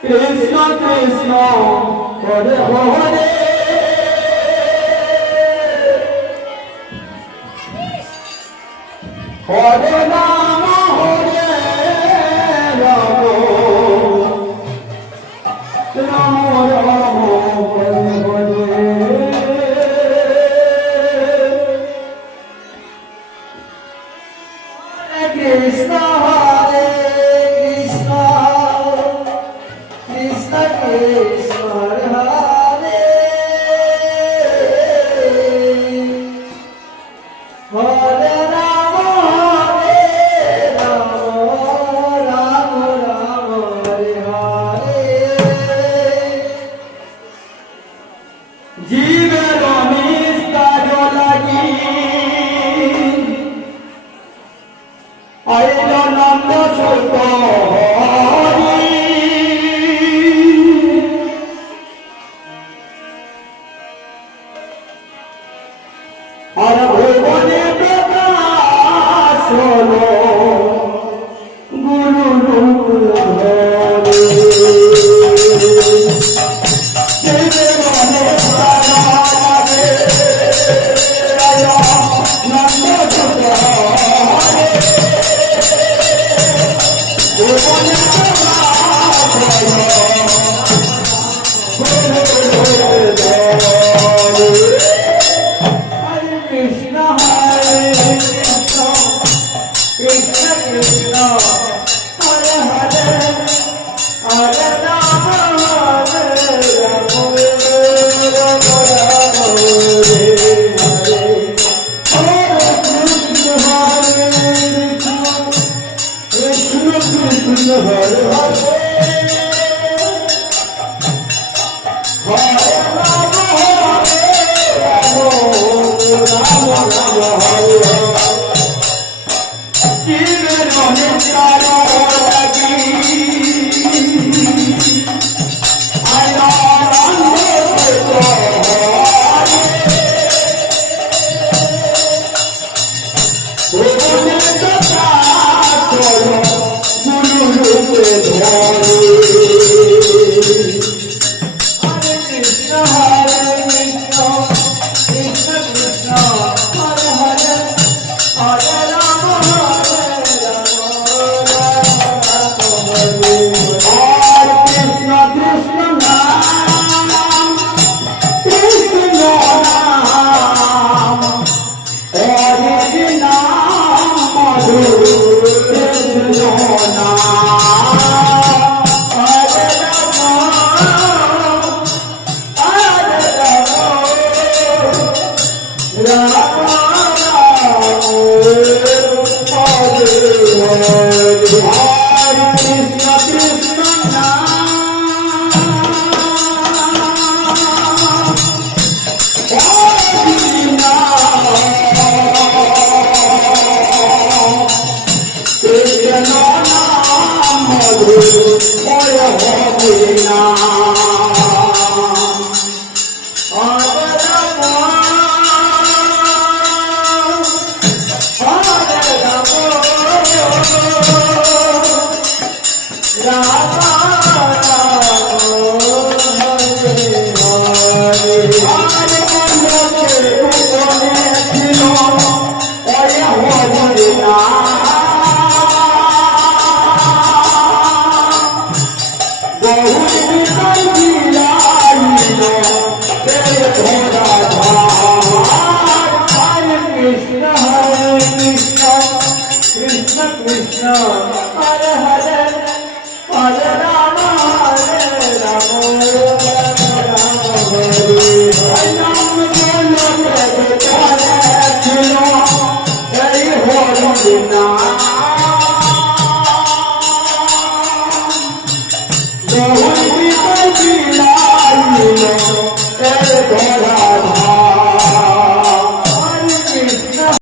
Krishna Krishna Hare Hare Hare Rama Hare Rama Rama Rama Hare Hare Krishna Hare Krishna Krishna Krishna Hare Hare Rama Hare Rama Rama Rama Hare Hare Jeever Nishta Lagi Aila Nanda Sulta আর ভুবনে প্রকাশ হলো গুরু রূপ ধরে জীবনে তারা লাগে নন্দ সুতরে ভুবনে প্রকাশ হলো গুরু রূপ ধরে Krishna Hare Krishna Krishna Krishna Hare Hare Hare Rama Hare Rama Rama Rama Hare Hare Hare Krishna Hare Krishna Krishna Krishna Hare Hare Krishna